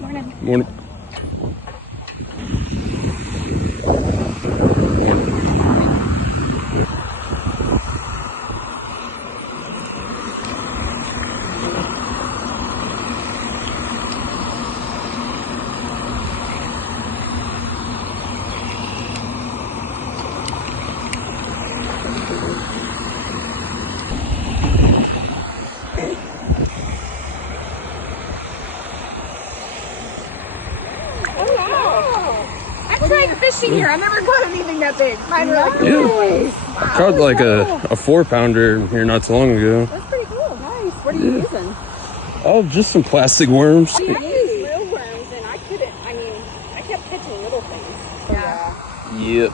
Morning. Morning. I tried fishing here. I never caught anything that big. Mine were like, I caught like a 4-pounder here not so long ago. that's pretty cool. Nice. What are you using? Oh, just some plastic worms. I used real worms and I couldn't. I mean, I kept catching little things. Yeah. Yep.